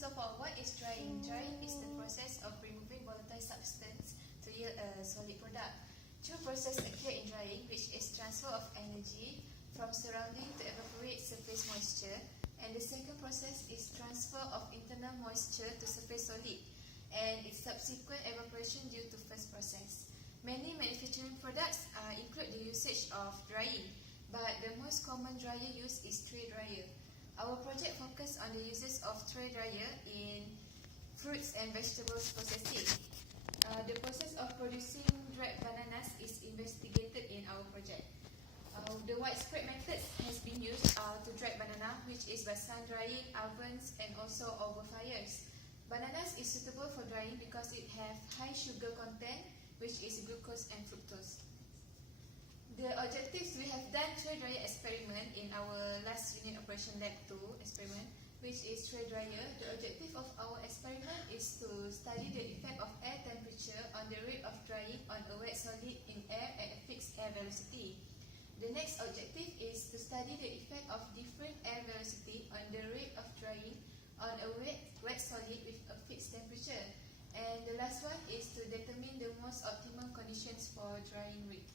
First of all, what is drying? Drying is the process of removing volatile substance to yield a solid product. Two processes occur in drying, which is transfer of energy from surrounding to evaporate surface moisture, and the second process is transfer of internal moisture to surface solid, and its subsequent evaporation due to first process. Many manufacturing products include the usage of drying, but the most common dryer used is tray dryer. Our project focused on the uses of tray dryer in fruits and vegetables processing. The process of producing dried bananas is investigated in our project. The widespread methods has been used to dry banana, which is by sun drying, ovens, and also over fires. Bananas is suitable for drying because it have high sugar content, which is glucose and fructose. The objectives, we have done tray dryer experiment in our last unit operation lab 2 experiment, which is tray dryer. The objective of our experiment is to study the effect of air temperature on the rate of drying on a wet solid in air at a fixed air velocity. The next objective is to study the effect of different air velocity on the rate of drying on a wet solid with a fixed temperature. And the last one is to determine the most optimal conditions for drying rate.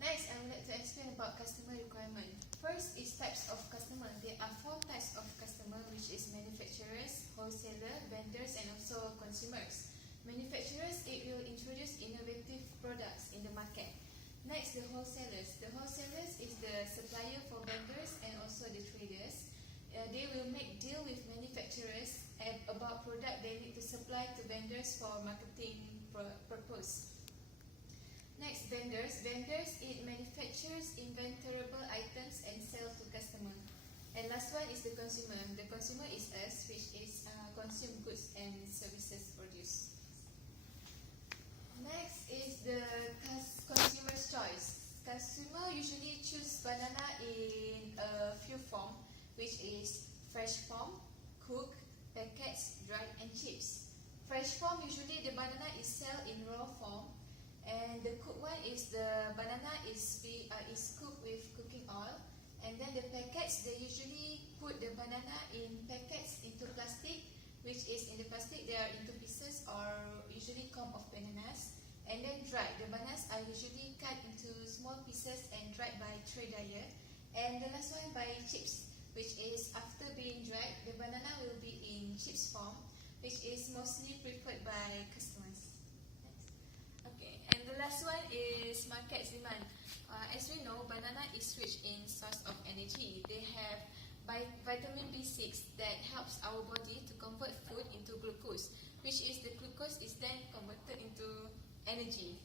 Next, I would like to explain about customer requirement. First is types of customer. There are 4 types of customer, which is manufacturers, wholesaler, vendors, and also consumers. Manufacturers, it will introduce innovative products in the market. Next, the wholesalers. The wholesalers is the supplier for vendors and also the traders. They will make deal with manufacturers about product they need to supply to vendors for marketing purpose. Next, vendors. Vendors, it manufactures inventorable items and sell to customer. And last one is the consumer. The consumer is us, which is consume goods and services produced. Next is the consumer's choice. Consumer usually choose banana in a few form, which is fresh form, cooked, packets, dried, and chips. Fresh form, usually the banana is sold in raw form. And the cooked one is the banana is cooked with cooking oil. And then the packets, they usually put the banana in packets into plastic, which is in the plastic they are into pieces or usually comb of bananas. And then dried, the bananas are usually cut into small pieces and dried by tray dryer. And the last one by chips, which is after being dried, the banana will be in chips form, which is mostly preferred by customers. And the last one is market demand. As we know, banana is rich in source of energy. They have vitamin B6 that helps our body to convert food into glucose, which is the glucose is then converted into energy.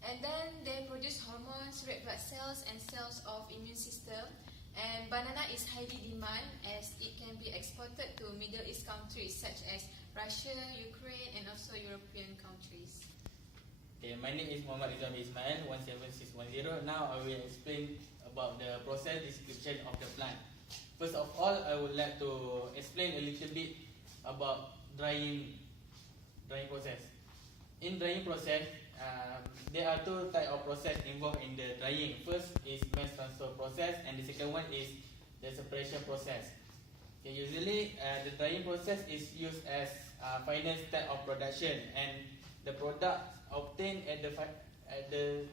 And then they produce hormones, red blood cells, and cells of immune system. And banana is highly demand as it can be exported to Middle East countries such as Russia, Ukraine, and also European countries. Okay, my name is MUHAIMIN ISMAIL 17610. Now I will explain about the process description of the plant. First of all, I would like to explain a little bit about drying process. In drying process, there are 2 types of process involved in the drying. First is mass transfer process, and the second one is the separation process. Okay, usually, the drying process is used as final step of production, and the product obtained at the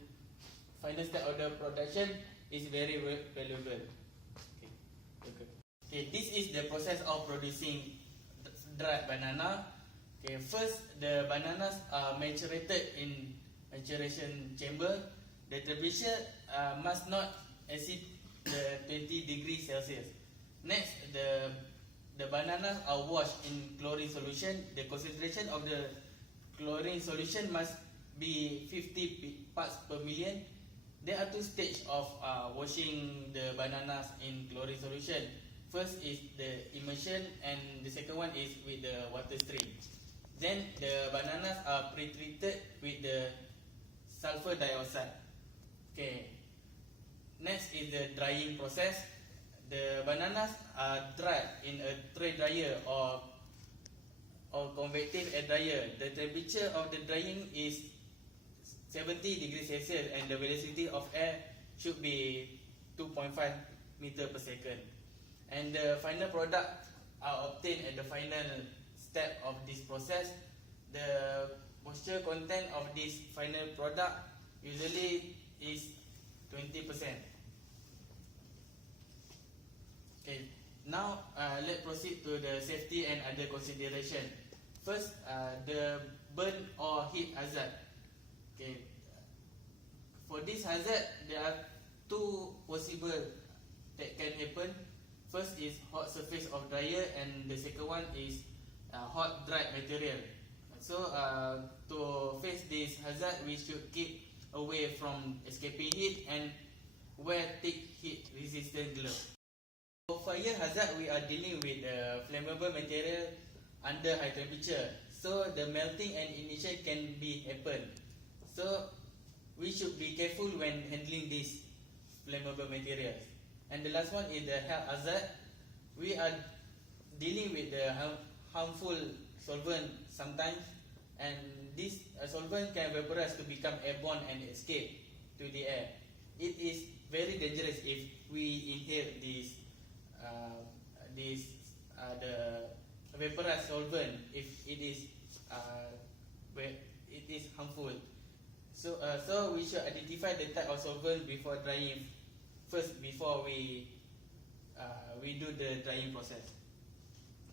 final step of the production is very valuable. Okay, this is the process of producing dried banana. Okay, first the bananas are maturated in maturation chamber. The temperature must not exceed the 20 degrees Celsius. Next, the bananas are washed in chlorine solution. The concentration of the chlorine solution must be 50 parts per million. There are 2 stages of washing the bananas in chlorine solution. First is the immersion, and the second one is with the water stream. Then the bananas are pre-treated with the sulfur dioxide. Okay. Next is the drying process. The bananas are dried in a tray dryer or convective air dryer. The temperature of the drying is 70 degrees Celsius and the velocity of air should be 2.5 meter per second. And the final product are obtained at the final step of this process, the moisture content of this final product usually is 20%. Okay, now let's proceed to the safety and other consideration. First, the burn or heat hazard. Okay, for this hazard, there are two possible that can happen. First is hot surface of dryer, and the second one is hot dry material. So to face this hazard, we should keep away from escaping heat and wear thick heat resistant gloves. For fire hazard, we are dealing with flammable material under high temperature, so the melting and ignition can be happen. So we should be careful when handling these flammable materials. And the last one is the health hazard. We are dealing with the harmful solvent sometimes, and this solvent can vaporize to become airborne and escape to the air. It is very dangerous if we inhale the vaporized solvent if it is harmful. So we should identify the type of solvent before drying first, before we do the drying process.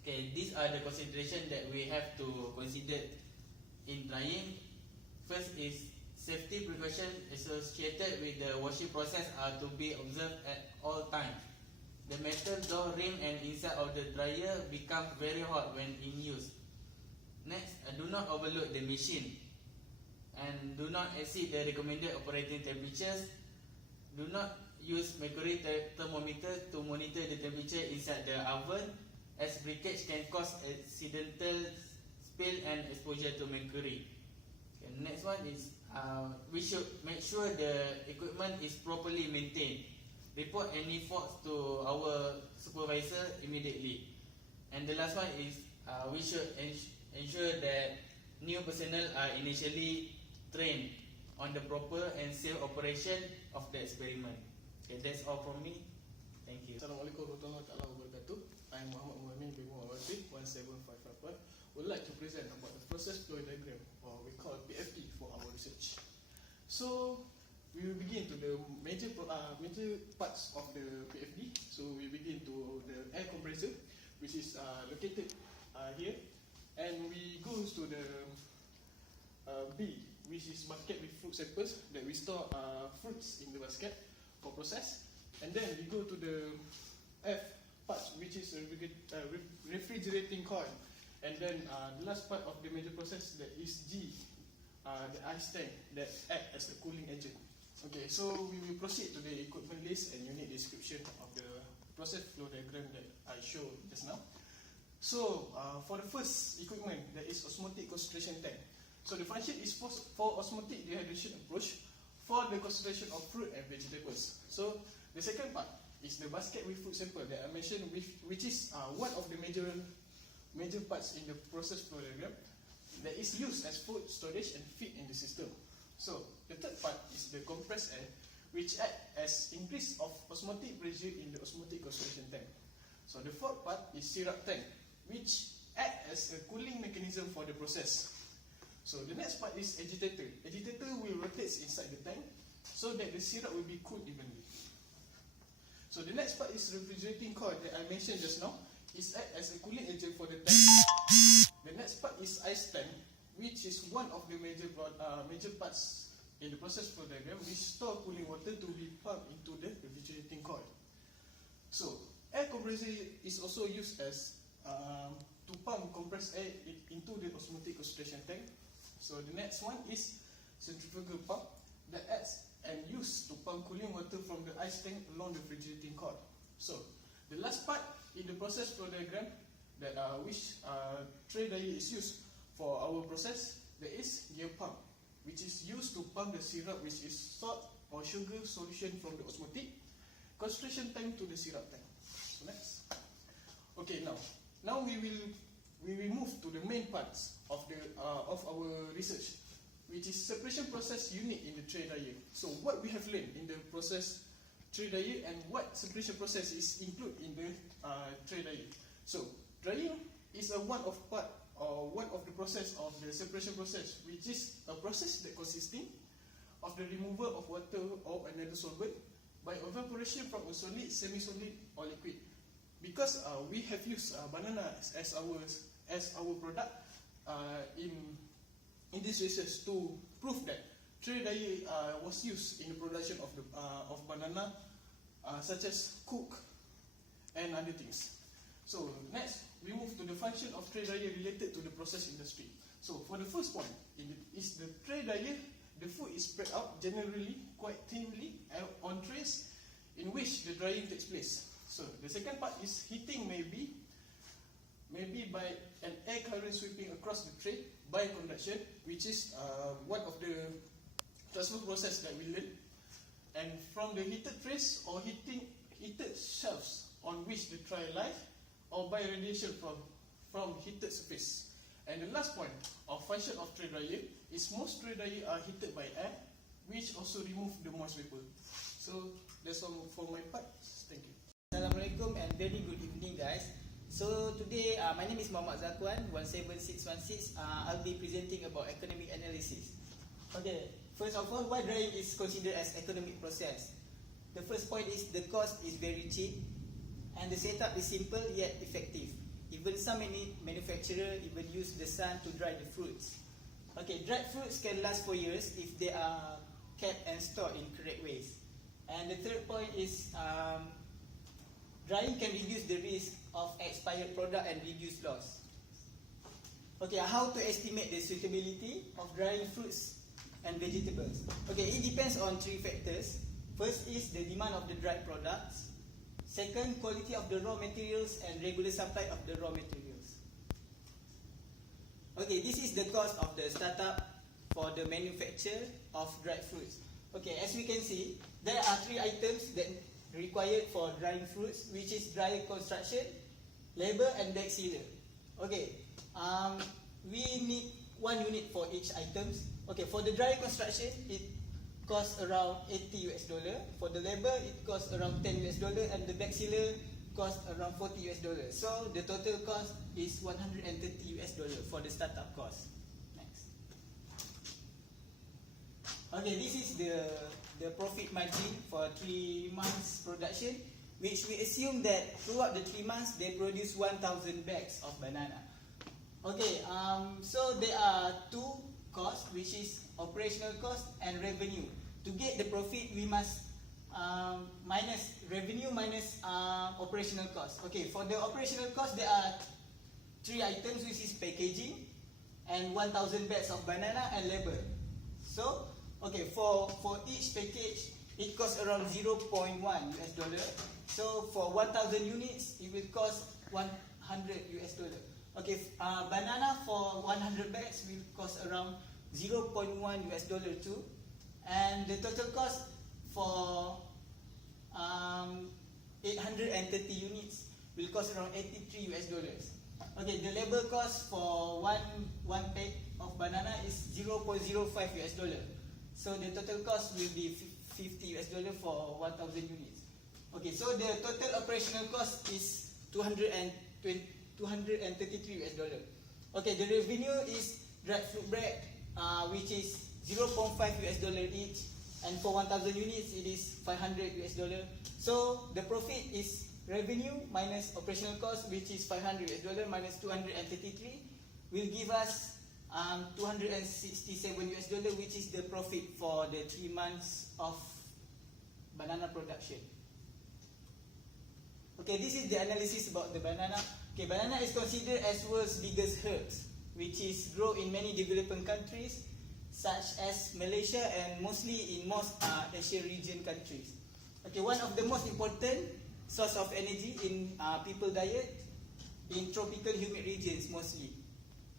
Okay, these are the considerations that we have to consider in drying. First is safety precautions associated with the washing process are to be observed at all times. The metal door rim and inside of the dryer become very hot when in use. Next, do not overload the machine, and do not exceed the recommended operating temperatures. Do not use mercury thermometer to monitor the temperature inside the oven, as breakage can cause accidental spill and exposure to mercury. Okay, next one is we should make sure the equipment is properly maintained. Report any faults to our supervisor immediately. And the last one is we should ensure that new personnel are initially trained on the proper and safe operation of the experiment. Okay, that's all from me. Thank you. Assalamualaikum warahmatullahi wabarakatuh. I'm MUHAIMIN bin MOHD 17551. Would like to present about the process flow diagram, or we call PFD, for our research. So we will begin to the major parts of the PFD. So we begin to the air compressor, which is located here, and we go to the B, which is basket with fruit samples that we store fruits in the basket for process. And then we go to the F part, which is refrigerating coil. And then the last part of the major process, that is G, the ice tank that act as a cooling agent. Okay, so we will proceed to the equipment list and unit description of the process flow diagram that I showed just now. So for the first equipment, that is osmotic concentration tank. So the function is for osmotic dehydration approach for the concentration of fruit and vegetables. So the second part is the basket with fruit sample that I mentioned, which is one of the major parts in the process flow diagram that is used as food storage and feed in the system. So the third part is the compressed air, which act as increase of osmotic pressure in the osmotic concentration tank. So the fourth part is syrup tank, which act as a cooling mechanism for the process. So the next part is agitator. Agitator will rotate inside the tank so that the syrup will be cooled evenly. So the next part is refrigerating coil that I mentioned just now. Is act as a cooling agent for the tank. The next part is ice tank, which is one of the major parts in the process flow diagram, which store cooling water to be pumped into the refrigerating coil. So air compressor is also used as to pump compressed air into the osmotic concentration tank. So the next one is centrifugal pump that acts and used to pump cooling water from the ice tank along the refrigerating coil. So the last part in the process flow diagram that which tray dryer is used for our process, there is gear pump, which is used to pump the syrup, which is salt or sugar solution from the osmotic concentration tank to the syrup tank. So next. Okay, now we will move to the main parts of our research, which is separation process unit in the tray dryer. So what we have learned in the process tray dryer and what separation process is included in the tray dryer. So drying is one of the process of the separation process, which is a process that consisting of the removal of water or another solvent by evaporation from a solid, semi-solid or liquid. Because we have used banana as our product in this research to prove that tray dryer was used in the production of banana, such as cook and other things. So next, we move to the function of tray dryer related to the process industry. So for the first point, is the tray dryer, the food is spread out generally quite thinly on trays in which the drying takes place. So the second part is heating, maybe by an air current sweeping across the tray by conduction, which is one of the transfer process that we learn. And from the heated trays or heated shelves on which the tray lies, or by radiation from heated surface. And the last point of function of tray dryer is most tray dryer are heated by air, which also remove the moist vapor. So that's all for my part. Thank you. Assalamualaikum and very good evening, guys. So today my name is Muhammad ZAKWAN 17616. I'll be presenting about economic analysis. Okay, first of all, why drying is considered as economic process? The first point is the cost is very cheap and the setup is simple yet effective. Even some manufacturer even use the sun to dry the fruits. Okay, dried fruits can last for years if they are kept and stored in correct ways. And the third point is drying can reduce the risk of expired product and reduce loss. Okay, how to estimate the suitability of drying fruits and vegetables? Okay, it depends on three factors. First is the demand of the dried products. Second, quality of the raw materials and regular supply of the raw materials. Okay, this is the cost of the startup for the manufacture of dried fruits. Okay, as we can see, there are three items that required for drying fruits, which is dryer construction, labor and bag sealer. Okay, we need 1 unit for each items. Okay, for the dryer construction, it costs around $80 US. For the labor, it costs around $10 US, and the bag sealer costs around $40 US. So the total cost is $130 US for the startup cost. Next. Okay, this is the profit margin for 3 months production, which we assume that throughout the 3 months they produce 1,000 bags of banana. Okay, so there are two costs, which is operational cost and revenue. To get the profit, we must minus revenue minus operational cost. Okay, for the operational cost, there are 3 items, which is packaging and 1,000 bags of banana and labor. So, okay, for each package, it costs around $0.1 US. So for 1,000 units, it will cost $100 US. Okay, banana for 100 bags will cost around $0.1 US too, and the total cost for 830 units will cost around $83 US. Okay, the labor cost for one pack of banana is $0.05 US. So the total cost will be $50 US for 1,000 units. Okay, so the total operational cost is $233 US. Okay, the revenue is dried fruit bread, which is $0.5 US each, and for 1,000 units it is $500 US. So the profit is revenue minus operational cost, which is $500 US minus 233, will give us $267 US, which is the profit for the 3 months of banana production. Okay, this is the analysis about the banana. Okay, banana is considered as world's biggest herbs, which is grown in many developing countries such as Malaysia and mostly in most Asia region countries. Okay, one of the most important source of energy in people diet in tropical humid regions mostly.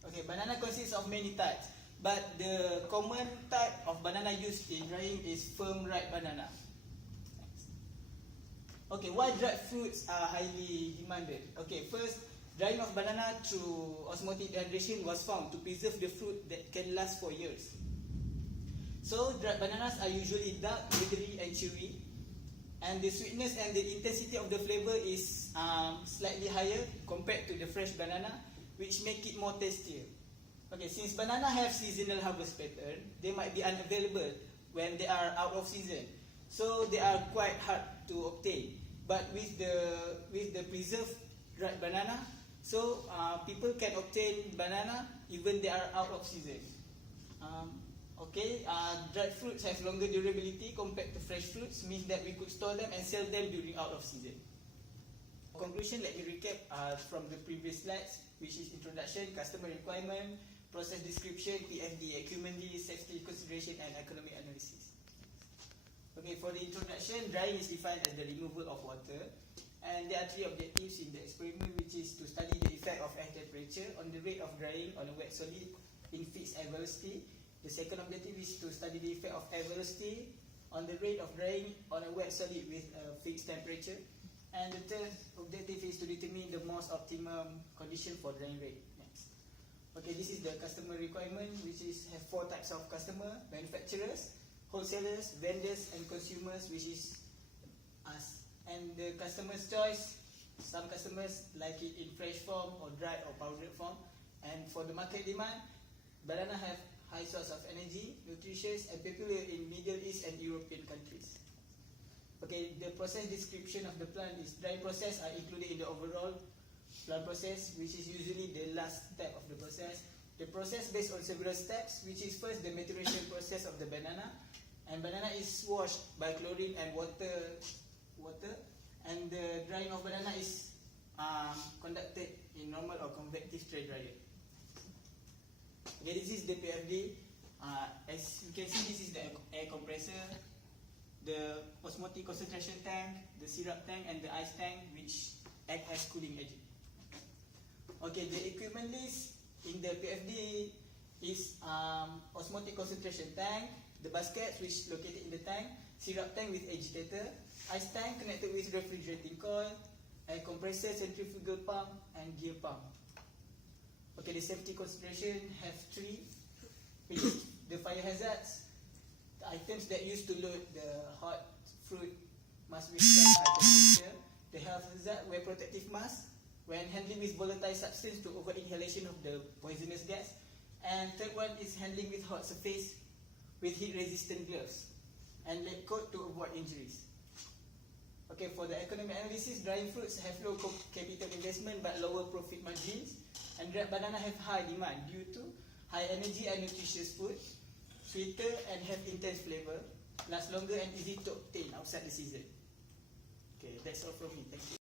Okay, banana consists of many types, but the common type of banana used in drying is firm ripe banana. Okay, why dried fruits are highly demanded? Okay, first, drying of banana through osmotic dehydration was found to preserve the fruit that can last for years. So, dried bananas are usually dark, glittery and chewy, and the sweetness and the intensity of the flavor is slightly higher compared to the fresh banana, which make it more tastier. Okay, since banana have seasonal harvest pattern, they might be unavailable when they are out of season, so they are quite hard to obtain. But with the preserved dried banana, so people can obtain banana even they are out of season. Dried fruits have longer durability compared to fresh fruits, means that we could store them and sell them during out of season. Conclusion, let me recap from the previous slides, which is introduction, customer requirement, process description, PFD, equipment list, safety consideration, and economic analysis. Okay, for the introduction, drying is defined as the removal of water, and there are three objectives in the experiment, which is to study the effect of air temperature on the rate of drying on a wet solid in fixed air velocity. The second objective is to study the effect of air velocity on the rate of drying on a wet solid with a fixed temperature. And the third objective is to determine the most optimum condition for drying rate. Next. Okay, this is the customer requirement, which is have four types of customer: manufacturers, wholesalers, vendors, and consumers, which is us. And the customer's choice, some customers like it in fresh form or dried or powdered form. And for the market demand, banana have high source of energy, nutritious, and popular in Middle East and European countries. Okay, the process description of the plant is dry process are included in the overall plant process, which is usually the last step of the process. The process based on several steps, which is first the maturation process of the banana, and banana is washed by chlorine and water, and the drying of banana is conducted in normal or convective tray dryer. Okay, this is the PFD. As you can see, this is the air compressor, the osmotic concentration tank, the syrup tank, and the ice tank, which act as cooling agent. Okay, the equipment list in the PFD is osmotic concentration tank, the baskets which located in the tank, syrup tank with agitator, ice tank connected with refrigerating coil, air compressor, centrifugal pump, and gear pump. Okay, the safety consideration have three, which is the fire hazards. The items that used to load the hot fruit must withstand high temperature. The health hazard, wear protective mask when handling with volatile substance to avoid inhalation of the poisonous gas. And third one is handling with hot surface with heat resistant gloves and lab coat to avoid injuries. Okay, for the economic analysis, drying fruits have low capital investment but lower profit margins, and dried banana have high demand due to high energy and nutritious food, sweeter and have intense flavor, last longer and easy to obtain outside the season. Okay, that's all from me. Thank you.